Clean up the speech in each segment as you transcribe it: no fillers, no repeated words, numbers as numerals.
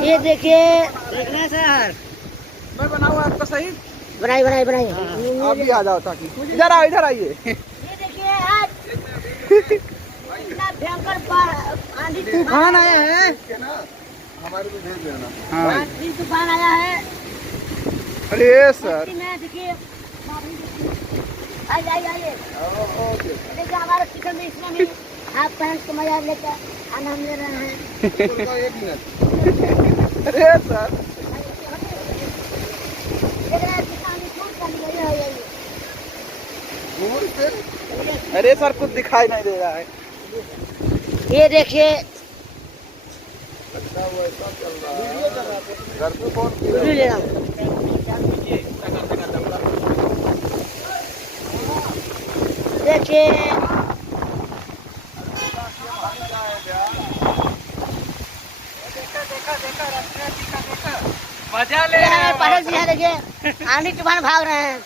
ये देखिए, देखना है सर, मैं बनाऊँ आपका सही। बनाई बनाई बनाई। आप भी आ जाओ ताकि इधर आओ, इधर आइए। ये देखिए आज इतना भयंकर आंधी तूफान आया है। हमारे को भेज देना। आंधी तूफान आया है। अरे सर, देखिए आइए आइए आइए। देखिए हमारे किचन में इसमें भी हाफ पैंट का मजा लेकर आनंद ले रहे हैं। एक मिनट। अरे सर, अरे सर कुछ दिखाई नहीं दे रहा है। ये देखिए, घर पे फोन वीडियो ले रहा हूँ। देखिए मजा ले रहे हैं। पहले जी है, देखिए आंधी तूफान भाग रहे हैं।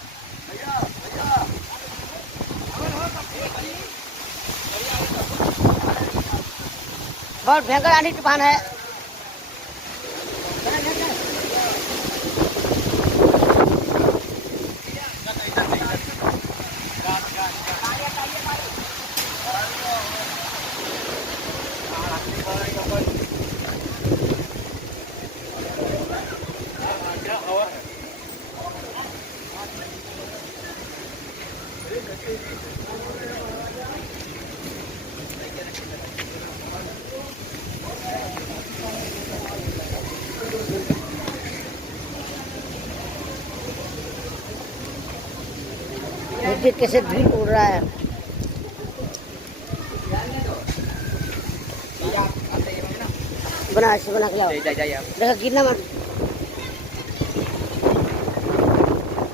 बहुत भयंकर आंधी तूफान है। देखिए कैसे धूल उड़ रहा है। बना के लाओ। देखो गिरना मत।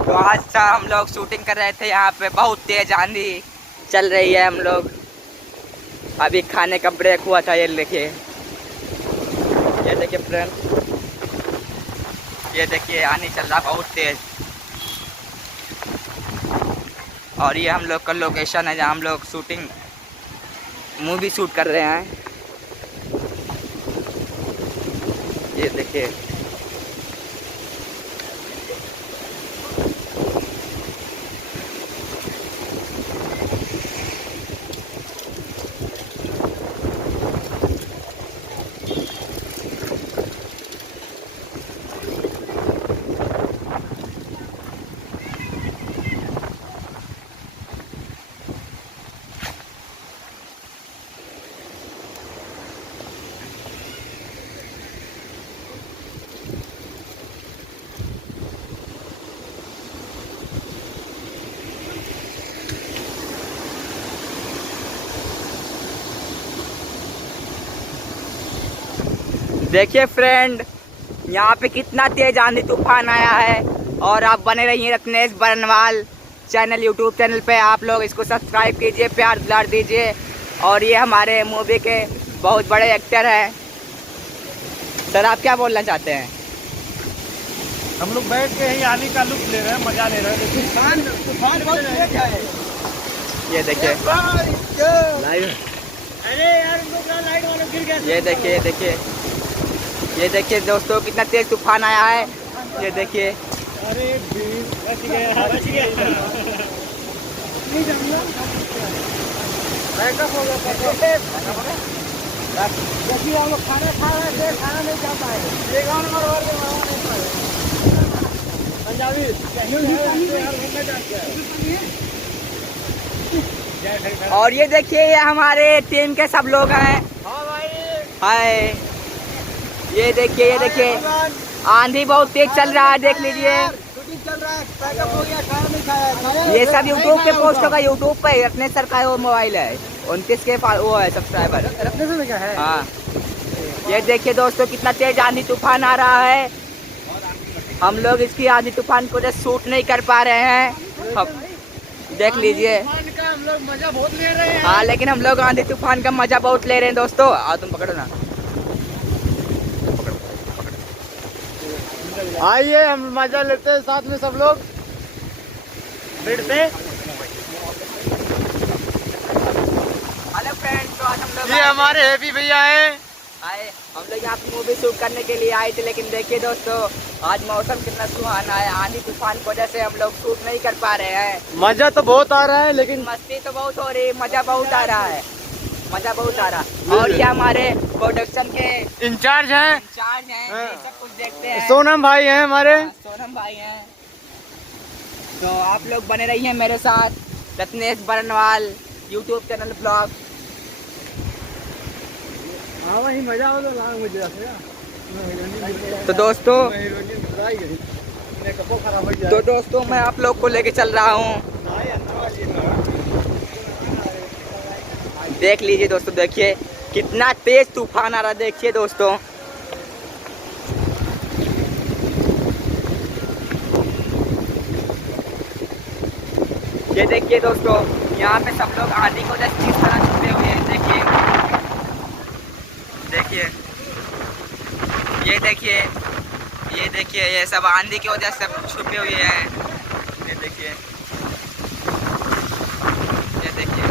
तो आज हम लोग शूटिंग कर रहे थे, यहाँ पे बहुत तेज आंधी चल रही है। हम लोग अभी खाने का ब्रेक हुआ था। ये देखिए, ये देखिए फ्रेंड, ये देखिए आंधी चल रहा बहुत तेज। और ये हम लोग का लोकेशन है जहाँ हम लोग शूटिंग मूवी शूट कर रहे हैं। ये देखिए, देखिए फ्रेंड, यहाँ पे कितना तेज आंधी तूफान आया है। और आप बने रहिए Ratnesh Barnwal channel, YouTube channel पे। आप लोग इसको सब्सक्राइब कीजिए, प्यार दुलार दीजिए। और ये हमारे मूवी के बहुत बड़े एक्टर हैं। सर आप क्या बोलना चाहते हैं? हम लोग बैठ के ही आने का लुत्फ ले रहे हैं, मजा ले रहे हैं। तूफान बहुत तेज है। ये देखिए, अरे यार लाइट वाला गिर गया। ये देखिए, देखिए, ये देखिए दोस्तों कितना तेज तूफान आया है। ये देखिए, अरे बच गया, बच गया। देखिए हम लोग खाना खा रहे थे, खाना नहीं खा पाए। पंजाबी और ये देखिए, ये हमारे टीम के सब लोग हैं। हाय, ये देखिए, ये देखिए आंधी बहुत तेज चल रहा है, देख लीजिए। ये सब यूट्यूब पे पोस्ट होगा, यूट्यूब पे। रत्नेश सर का वो मोबाइल है, 29 के वो है सब्सक्राइबर। रत्नेश का है। हाँ, ये देखिए दोस्तों कितना तेज आंधी तूफान आ रहा है। हम लोग इसकी आंधी तूफान को जस्ट शूट नहीं कर पा रहे हैं। हम देख लीजिए, हम लोग मजा बहुत ले रहे हैं। हाँ, लेकिन हम लोग आंधी तूफान का मजा बहुत ले रहे हैं दोस्तों। आओ तुम पकड़ो ना। आइए हम मजा लेते हैं साथ में सब लोग फिर से। हेलो फ्रेंड्स, तो आज हम लोग ये हमारे हैप्पी भैया हैं। आए हम लोग यहाँ पे मूवी शूट करने के लिए आए थे, लेकिन देखिए दोस्तों आज मौसम कितना सुहाना है। आंधी तूफान की वजह से हम लोग शूट नहीं कर पा रहे हैं। मजा तो बहुत आ रहा है, लेकिन मस्ती तो बहुत हो रही है, मजा बहुत आ रहा है, मजा बहुत आ रहा है। और ये हमारे प्रोडक्शन के इंचार्ज हैं, इंचार्ज हैं, ये सब कुछ देखते हैं। सोनम भाई हैं हमारे। सोनम भाई हैं। तो आप लोग बने रहिए मेरे साथ, Ratnesh Barnwal YouTube channel blog. हाँ वही मजा हो तो मुझे तो दोस्तों मैं आप लोग को लेके चल रहा हूँ। देख लीजिए दोस्तों, देखिए कितना तेज तूफान आ रहा है। देखिए दोस्तों ये देखिए दोस्तों, यहाँ पे सब लोग आंधी को किस तरह छुपे हुए हैं। देखिए ये देखिए, ये देखिए, ये सब आंधी की वजह से सब छुपे हुए हैं। ये देखिए, ये देखिए,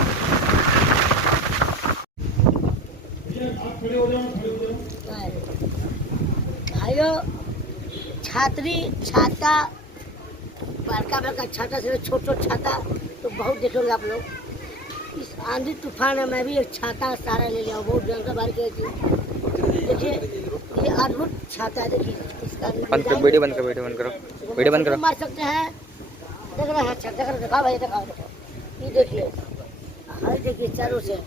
भाइयों छात्री छाता, बड़का बड़का छाता से छोट छोट छाता तो बहुत देखोगे आप लोग। इस आंधी तूफान में मैं भी एक छाता सारा ले लिया, बहुत भयंकर बारिश की। देखिए ये अद्भुत छाता है, देखिए इसका वीडियो बंद करो। मार सकते हैं, देख रहे हैं छाता, दिखा भाई, दिखाओ ये देखिए, हाँ देखिए चारों से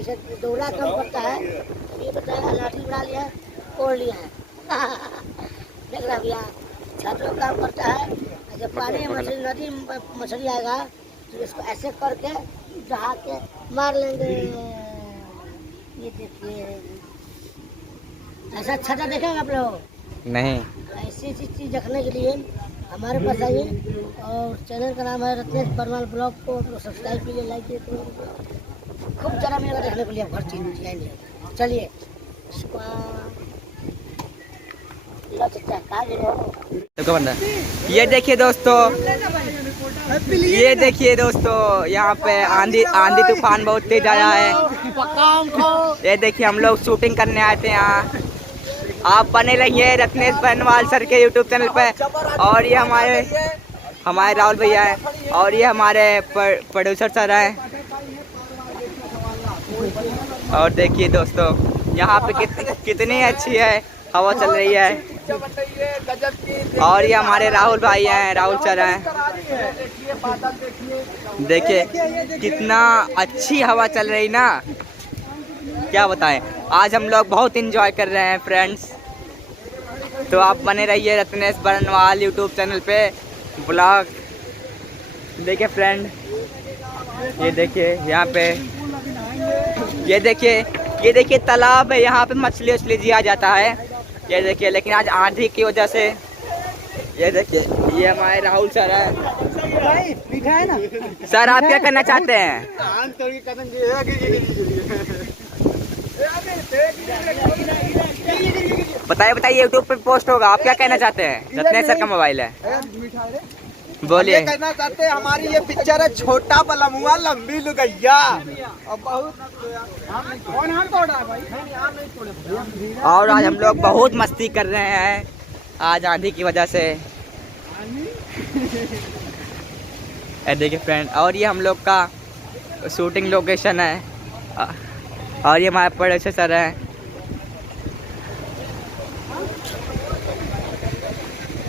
इसे दौड़ा कम करता है। ये बताया लाठी उड़ा लिया है, ओढ़ लिया है। देख रहा भैया छात्रों काम करता है। जब पानी मछली नदी मछली आएगा तो इसको ऐसे करके जहा के मार लेंगे। ये देखिए ऐसा छाता देखेंगे आप लोग? नहीं। ऐसी चीज़ देखने के लिए हमारे पास आइए, और चैनल का नाम है रत्नेश बरनवाल ब्लॉग को सब्सक्राइब कीजिए, लाइक कीजिए। खूब जरा मिलेगा देखने के लिए, हर चीज़ जाएंगे। चलिए ये देखिए दोस्तों, यहाँ पे आंधी तूफान बहुत तेज आया है। ये देखिए हम लोग शूटिंग करने आए थे यहाँ। आप बने रहिए रत्नेश बरनवाल सर के यूट्यूब चैनल पे। और ये हमारे राहुल भैया हैं, और ये हमारे प्रोड्यूसर सर हैं। और देखिए दोस्तों यहाँ पे कितनी अच्छी है हवा चल रही है। और ये हमारे राहुल भाई हैं, राहुल सर हैं। देखिए कितना अच्छी हवा चल रही ना, क्या बताएं। आज हम लोग बहुत एंजॉय कर रहे हैं फ्रेंड्स। तो आप बने रहिए रत्नेश बरनवाल यूट्यूब चैनल पे ब्लॉग। देखिए फ्रेंड, ये देखिए यहाँ पे, ये देखिए तालाब है, यहाँ पे मछली उछली जिया जाता है। ये देखिए, लेकिन आज आंधी की वजह से, ये देखिए ये हमारे राहुल सर है। सर आप क्या करना चाहते हैं? बताइए यूट्यूब पे पोस्ट होगा, आप क्या कहना चाहते हैं? रत्नेश सर का मोबाइल है, बोलिए। कहना चाहते हैं हमारी ये पिक्चर है छोटा बलमुआ लंबी लुगैया। और आज हम लोग बहुत मस्ती कर रहे हैं आज आंधी की वजह से। देखिए फ्रेंड, और ये हम लोग का शूटिंग लोकेशन है, और ये हमारे प्रोड्यूसर सर हैं।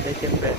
देखिए फ्रेंड,